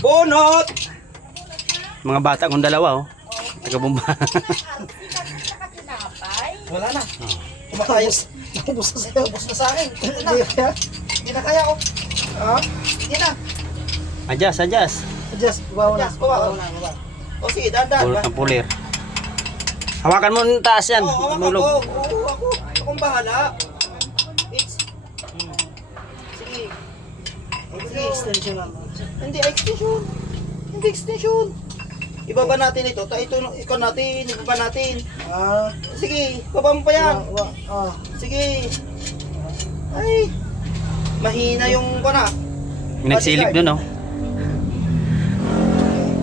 Bunot! Mga bata kong dalawa, oh. Taga-bomba. Wala na. Kumakayos. Ubus na sa'yo. Ubus na sa akin. Hindi na kaya ko. Hindi na. Adjust. Adjust. Bawa na. O sige, dahan-dahan. Pulot ng pulir. Hawakan mo ng taas yan. Oo, Mulog. ako. Akong bahala. Sige. Sige, extension lang. Hindi extension. Ibaba natin ito. Ikaw natin. Ibaba natin. Sige, baba mo pa yan. Sige. Ay. Mahina yung kana. May nagsilip dun, oh.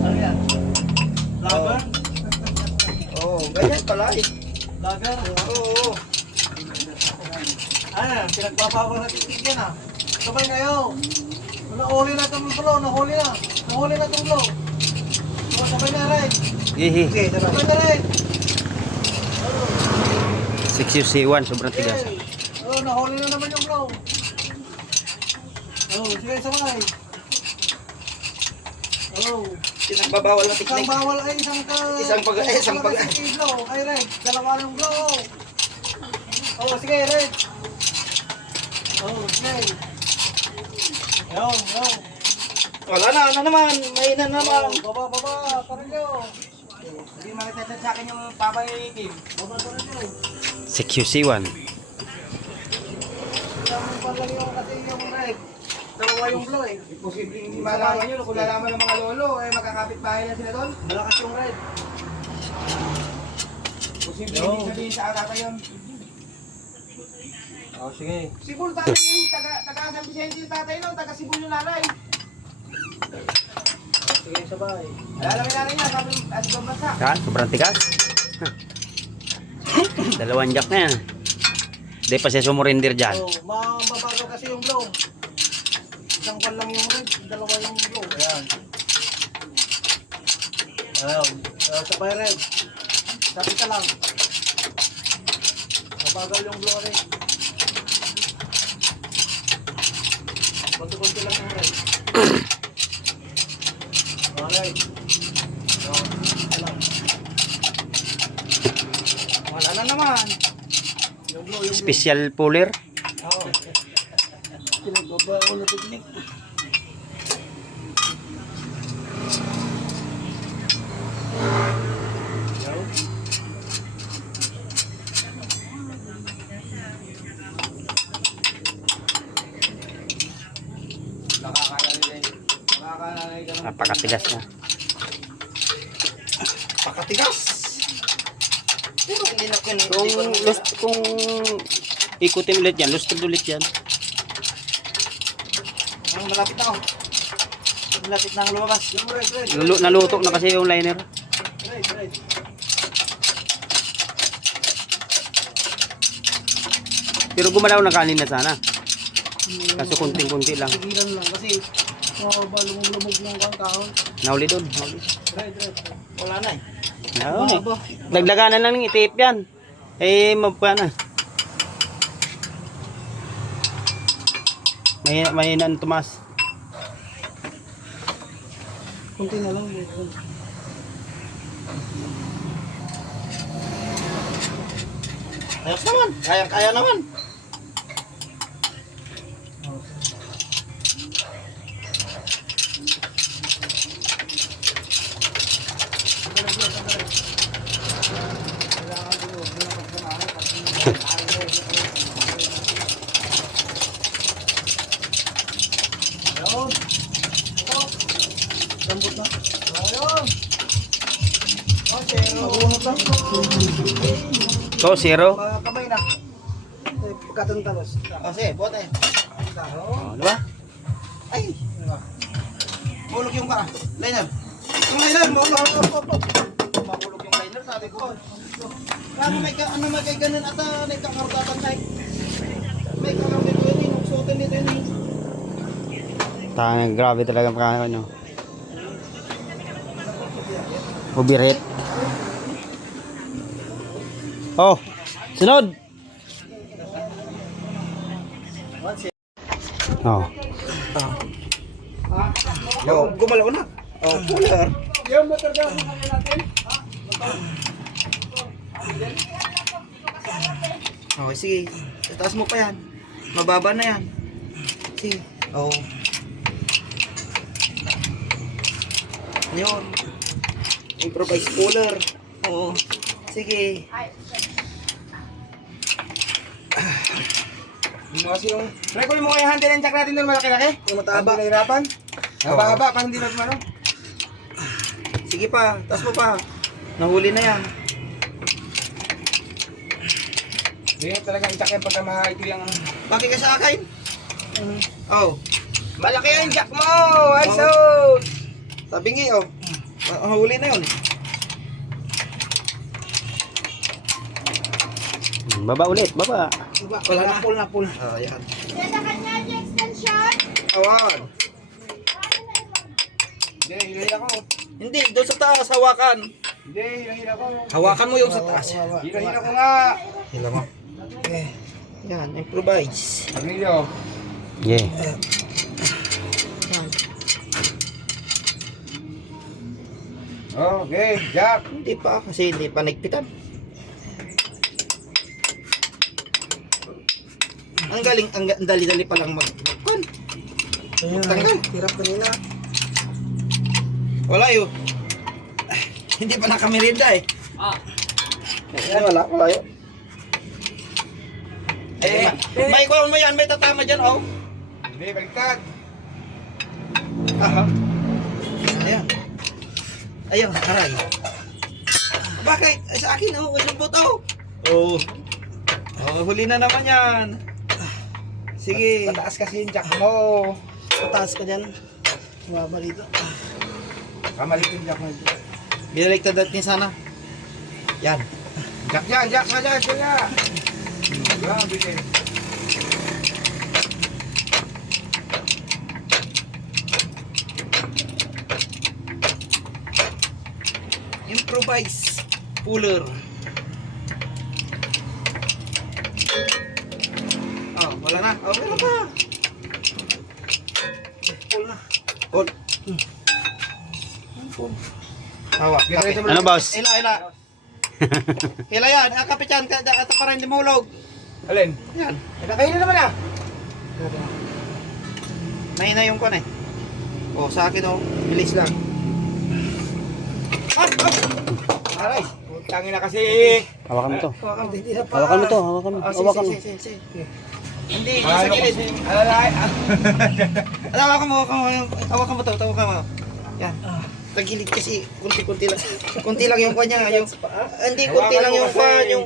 Ano yan? Lager? Oo, ganyan pala eh. Lager? Oo. Ano, pinagpapawag na titig yan ah. Sabay kayo. Nahuli na itong blow, nahuli na itong blow. Sabay na rin. Hihi. Sabay na rin. 6UC1, sobrang tigas. Nahuli na naman yung blow. Sige, sabay. Pinagbabawal ng teknik. Isang bawal ay isang pag blow. Ay, red. Dalawa ng blow. Sige, red. Sige. Wala na, ano naman, mahina naman. Baba, parilyo. Hindi makita sa akin yung papa ni Kim. Baba, parilyo. 6UC1. Parilyo kasi yung red. Dalawa yung blow eh. Posibleng hindi malaman yun. Kung lalaman ng mga lolo, magkakapit bahay na sila doon. Malakas yung red. Posibleng hindi sabihin sa atata yun. Sige. Sibul tatay yun. Taga San Vicente yung tatay nun. Taga Sibul yung nanay. Sige, sabay. Alalamin natin yan. Sabi at ibang bansa. Sobrang tigas. Dalawang jack na yan. Hindi pa siya sumurinder dyan. Mababagal kasi yung blow. Isang kwan lang yung red. Dalawa yung blow. Ayan. Sabay red. Sabi ka lang. Mabagal yung blow red. Konti-konti lang yung red. Alright. Wala na naman. Special puller. Oo. Pinagbabao na teknik. Napakatigas na. Pakatigas. Pero hindi na Kung ikutin ulit yan, lusted ulit yan. Malapit na ako. Malapit na ang lumabas. Naluto na kasi yung liner. Right. Pero gumalaw na kanin na sana. Kaso kunting-kunti lang. Sigilan lang kasi lumog ng kahon. Nauli doon. Right. Wala na eh. Dagdaganan lang ng itip yan. Mabba na. Mahina ang tumas. Kunti na lang. Ayos naman. Kaya naman. Lambot na. Ayun. Zero. Kamay na. Pagkatuntalos. Sige, bote. Diba? Ay. Mulog yung ka. Liner. Yung liner. Mahulog yung liner. Sabi ko. Ano may ganun at nagkakarugatan tayo. May kakamit ko yun. Nuksutin nito yun. Grabe talaga ano. Overheat. Oh, sunod. Oh. Oh, gumalaw na. Oh, puller. Yung motor daw natin. Okay, sige. Taas mo pa yan. Mababa na yan. Sige. Oh. Yun. Improvise puller. Oo. Sige. Yung mga siyong... Record mo kayo handle and jack natin doon malaki-laki. Yung mataba. Ang nahirapan. Oo. Haba-haba, pa hindi natin ano. Sige pa. Taas mo pa. Nahuli na yan. Hindi nga talaga ang jack yan pagka maikli ang ano. Bakit ka sa akin? Oh. Malaki ang jack mo! Ay, Oo. so! Sabi nga oh. Nahuli na yun. Baba ulit, baba. Wala na. Pull na, pull. Oh, yan. Sa kanya yung extension. Awan. Hindi, hila-hila ko. Hindi, doon sa taas, hawakan. Hindi, hila-hila ko. Hawakan mo yung sa taas. Hila-hila ko nga. Hila mo. Okay. Yan, improvise. Pagmilyo. Yeah. Yan. Okay, jack. Hindi pa, kasi hindi pa nagpitan. Ang galing, ang dali-dali pa lang magpan. Tanggal. Hirap kanina. Wala yun. Hindi pa nakamirinda eh. Wala yun. May kulang mo yan, may tatama dyan, oh. Hindi, baliktad. Aha. Ayan. Ayun, aray. Bakit? Ay, sa akin, oh, yung buto. Oh. Oh, huli na naman yan. Sige. Pataas kasi yung jack mo. Pataas ka dyan. Baba dito. Kamalit yung jack mo. Binaliktad natin sana. Yan. Jack yan, jack na dyan, ito nga. Grabe eh. Improvise puller. Oh, wala na. Oh, wala pa. Pull na. Pull. Pull. Hawak. Ganito mo Ano boss? Ila. Ila yan. Akapit yan. Ito para hindi mahulog. Alin? Yan. Nakakain na naman ah. Mahina yung kon eh. Oh, sa akin oh. Bilis lang. Aray. Tangin na kasi. Hawakan mo to. Hindi na pa. Hawakan mo to, hawakan mo. Oh, Hawakan mo. sige. Hindi, sa gilid. Alalay. Hawakan mo to, hawakan mo. Yan. Sa gilid kasi, kunti lang. Kunti lang yung kanya. Hindi, kunti lang yung kwan, yung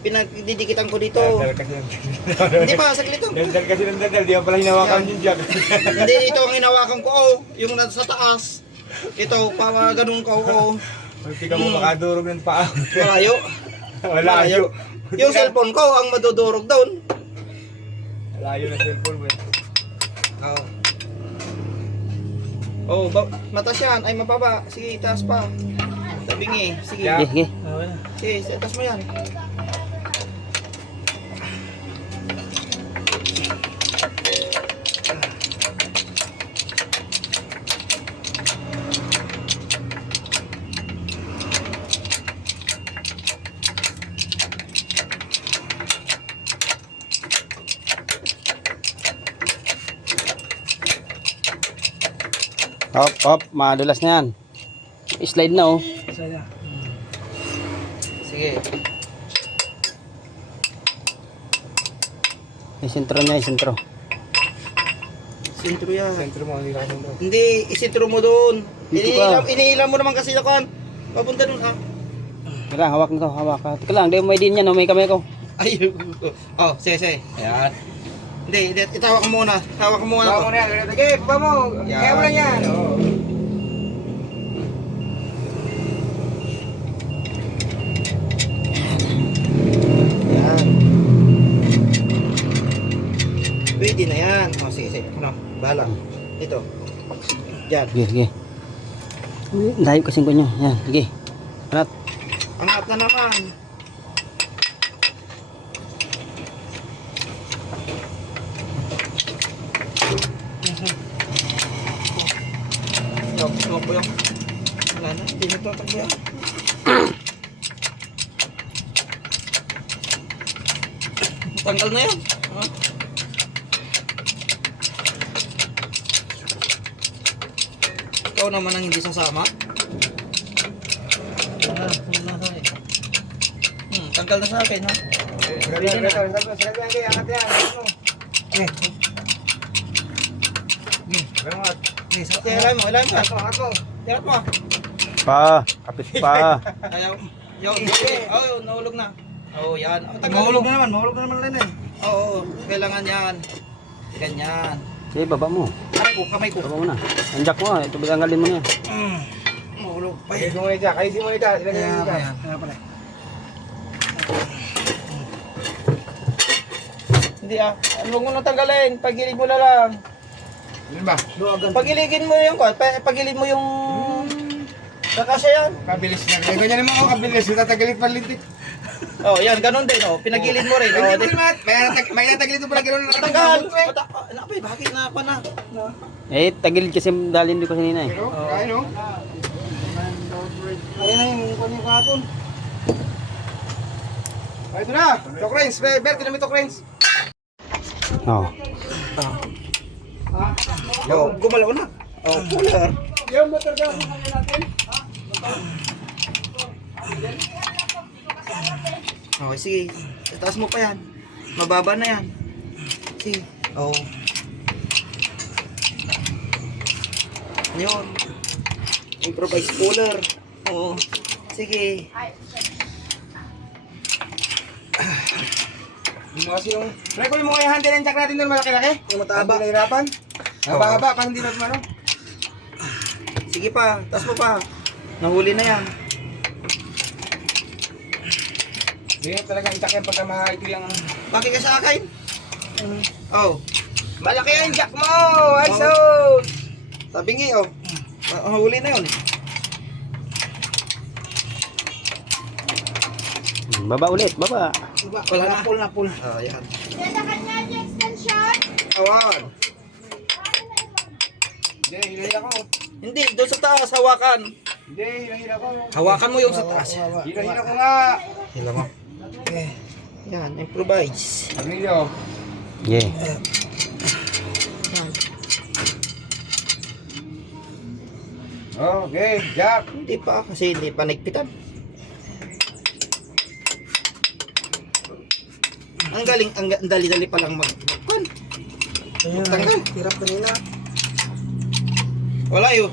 pinagdidikitan ko dito. Daldal kasi ng Hindi pa, saglit to. Daldal kasi ng daldal. Di ba pala hinawakan yung jack? Hindi, ito ang hinawakan ko, oh. Yung nasa taas. Ito, ganun ko, oh. Hindi ka mo makadurog ng paa. Malayo. Malayo. Yung cellphone ko, ang madudurog doon. Malayo na cellphone mo eh. Oh. Oh, mataas yan. Ay, mababa. Sige, taas pa. Tabingi. Sige. Yeah. Sige, sige. Sige, taas mo yan. Hop, madulas na yan. Slide na oh. Sige. Isentro niya, isentro. Sintro yan. Sentro mo, hindi ka sentro. Hindi, isintro mo doon. Dito ka. Iniilam mo naman kasi na kan. Papunta doon ha. Teka, hawak na to, hawak. Teka lang, di may din yan, oh, may kamay ko. Ay, oh, sige. Ayan. Hindi, itawak mo muna. Hawak mo muna Baba to. mo na yan. Sige, baba mo. Yan. Kaya mo lang yan. Oo. Yan. Pwede na yan. Oh, sige. Ano, bahala. Dito. Diyan. Sige, sige. Layo kasing ko nyo. Yan, sige. Anat. Angat na naman. Tumakbo yan. Wala na, hindi na tumakbo yan. Tanggal na yan. Ah. Ikaw naman ang hindi sasama. Tanggal na sa akin ha. Ilay mo. Tiyak mo. Pa, kapit pa. Ayaw. Oh, nahulog na. Oh, yan. Oh, Mahulog na naman rin eh. Oo, kailangan yan. Ganyan. Sige, baba mo. Kamay ko. Baba mo na. Anjak mo, ito bitanggalin mo na yan. Mahulog pa Ayusin yan. mo na dyan. Ayusin mo na dyan. Ilagay mo na dyan. Ayan pala. Hindi ah. Huwag mo nang tanggalin. Pagilid mo na lang. Ano ba? Pagiligin mo yung pagilid mo yung kakasya yan. Kabilis na. Eh, ganyan naman ako kabilis. Natagalit pa lintik. Oh, yan, ganun din oh. Pinagilid mo rin. Oh, Hindi mo naman. May natagalit mo pala gano'n. Tagal. Napay, bakit na ako na? Eh, tagilid kasi dalhin ko kanina eh. Pero, kaya no? Ayun na yung kunin ko hapon. Oh, ito na. Tokrains. Bert, tinamit Tokrains. Oo. Oh, gumalaw na. Oh, cooler. Yung motor daw. natin. Okay, sige. Itaas mo pa yan. Mababa na yan. Sige. Oh. Yun. Improvise cooler. Oo. Sige. Yung kasi yung... Record mo yung handle and jack natin doon malaki-laki. Yung mataba. Hindi nahirapan. Haba-haba, pang hindi natin ano. Sige pa. Taas mo pa. Nahuli na yan. Hindi talaga ang jack yan pagka ito yung... Bakit ka sa akin? Oh. Malaki ang jack mo! Aso! Sabi nga oh. Nahuli na yun. Baba ulit, baba. Wala na. Pull na, pull. Oh, yan. Ganda kanya yung extension. Awan. Hindi, hinahila ko. Hindi, doon sa taas, hawakan. Hindi, hinahila ko. Hawakan mo yung sa taas. Hinahila ko nga. Hila mo. Okay. Yan, improvise. Emilio. Yeah. Yan. Okay, jack. Hindi pa, kasi hindi pa nagpitan. Ang galing, ang dali-dali pa lang magpan. Tanggal. Hirap kanina. Wala yun.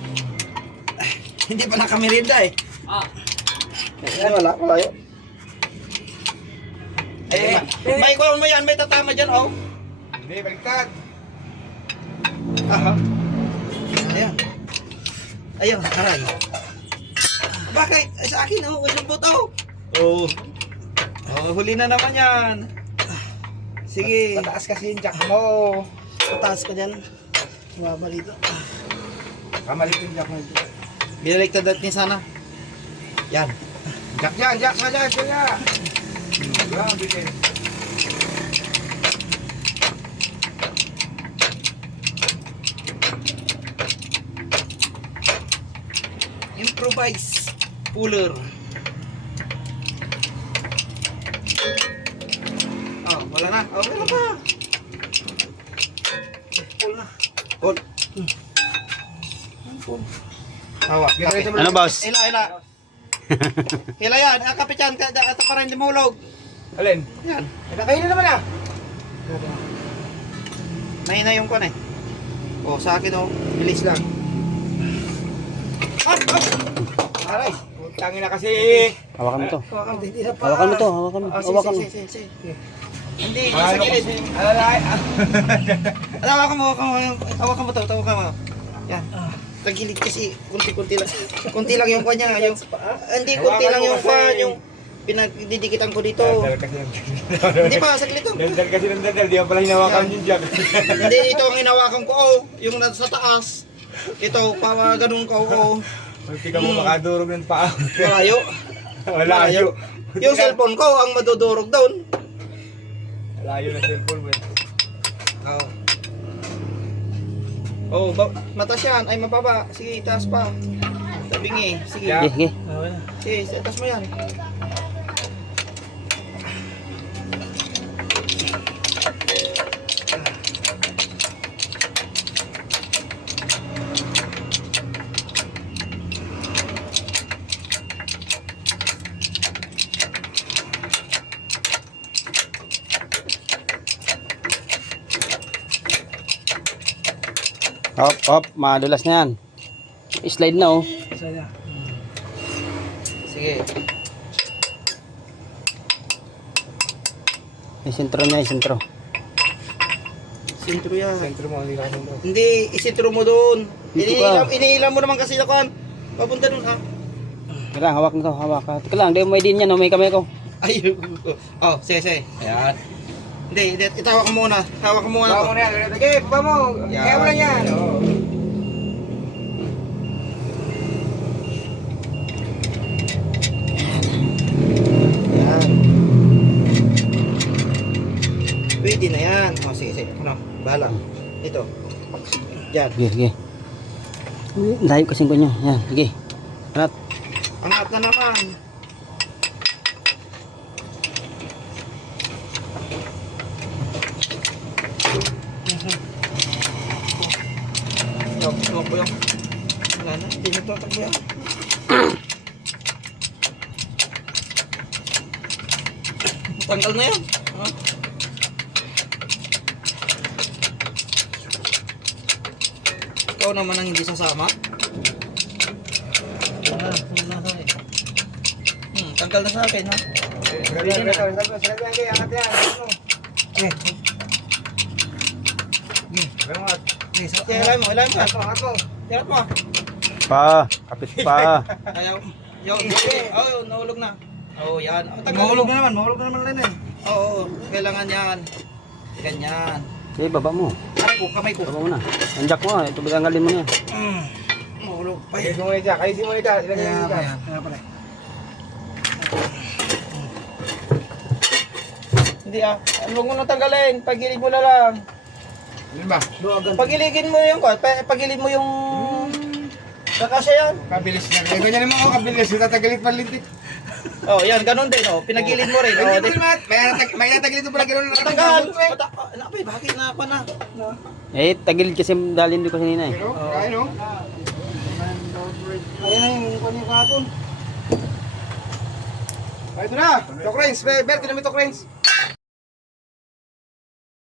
Hindi pa nakamirinda eh. Wala yun. May kulong mo yan, may tatama dyan, oh. Hindi, baliktad. Aha. Ayan. Ayun, aray. Bakit? Ay, sa akin, oh, walang buto. Oh. Oh, huli na naman yan. Sige. Pataas kasi yung jack mo. Pataas ka dyan. Mababa dito. Kamalit yung jack mo ito. Binaliktad natin sana. Yan. Jack dyan, jack nga dyan, jack nga. Grabe din. Improvise puller. Oh, wala na. Oh, wala pa. Pull na. Pull. Pull. Hawak. Ganito Ano boss? Hila. Hila yan. Kapit yan. Ito pa rin dimulog. Alin? Yan. Kayo na naman ah. Mahina yung kwan eh. Oh, sa akin oh. Bilis lang. Aray. Tangin na kasi. Hawakan mo to. Hawakan mo. Hawakan mo to, hawakan mo. Hawakan mo. Sige. Hindi, sa Ano gilid. kasi? Alalay. Hawakan mo. Hawakan mo to. Hawakan mo. Yan. Sa gilid kasi, kunti-kunti lang. Kunti lang yung kwan niya. Yung, hindi, kunti lang yung fan. Yung pinagdidikitan ko dito. Daldal kasi ng Hindi pa, saglit to. Daldal kasi ng daldal. Di ba pala hinawakan yung jack? Hindi, ito ang hinawakan ko. Oh, yung nasa taas. Ito, pa ganun ko. Oh. Munti ka mo makadurog ng paa. Malayo. Malayo. Yung cellphone ko ang madudurog doon. Malayo na cellphone mo. Oh. Oh, mataas yan. Ay, mababa. Sige, itaas pa. Tabingi. Sige. Yeah. Sige, sige. Sige, itaas mo yan. Hop, hop, madulas na yan. Slide na oh. Sige. Isentro niya, isentro. Sintro yan. Sentro mo, hindi ka sentro. Hindi, isintro mo doon. Dito ka. Iniilam mo naman kasi nakuan. Papunta doon ha. Teka lang, hawak na to, hawak ka. Teka lang, di mo may din yan, oh, may kamay ko. Ay, oh, sige, sige. Ayan. Hindi, itawak mo muna. Tawak mo muna. Bawa mo na yan. Okay, bawa mo. Yan. Kaya mo lang yan. Oo. Yan. Pwede na yan. Oh, sige, sige. Ano, bahala. Ito. Yan. Sige, sige. Layo kasing ko nyo. Yan, sige. Anat. Angat na naman. Tumakbo yan. Wala na, hindi na tumakbo yan. Tanggal na yan. Ha? Ikaw naman ang hindi sasama. Tanggal na sa akin ha. Sarap yan, kaya angat yan. Ano? Angat. Ilay mo, ilay mo. Angat mo. Tirat mo. Pa, kapit pa. Ayaw. Yo, oh, nahulog na. Oh, yan. Oh, Mahulog na naman rin eh. Oo, kailangan yan. Ganyan. Sige, baba mo. Kamay ko. Baba mo na. Ang jack mo, ito tanggalin mo na yan. Mahulog pa Ayusin mo na dyan. Ayusin mo na dyan. Ilagay mo na dyan. Hindi ah. Huwag mo na tanggalin. Pagilid mo na lang. Ano ba? Pagiligin mo yung pagilid mo yung kakasya yan. Kabilis na. Eh, ganyan naman ako kabilis. Tatagalit panlintik. Oh, yan, ganun din oh. Pinagilid mo rin. Oh, Hindi mo naman. May natagalit mo pala gano'n na Tagal. Nakapay, bakit na ako na? Eh, tagilid kasi dalhin ko kanina eh. Pero, kaya no? Ayan yung kanyung kapon. Ay, ito na. Tok Rains. Bert, tinan mo ito, Rains.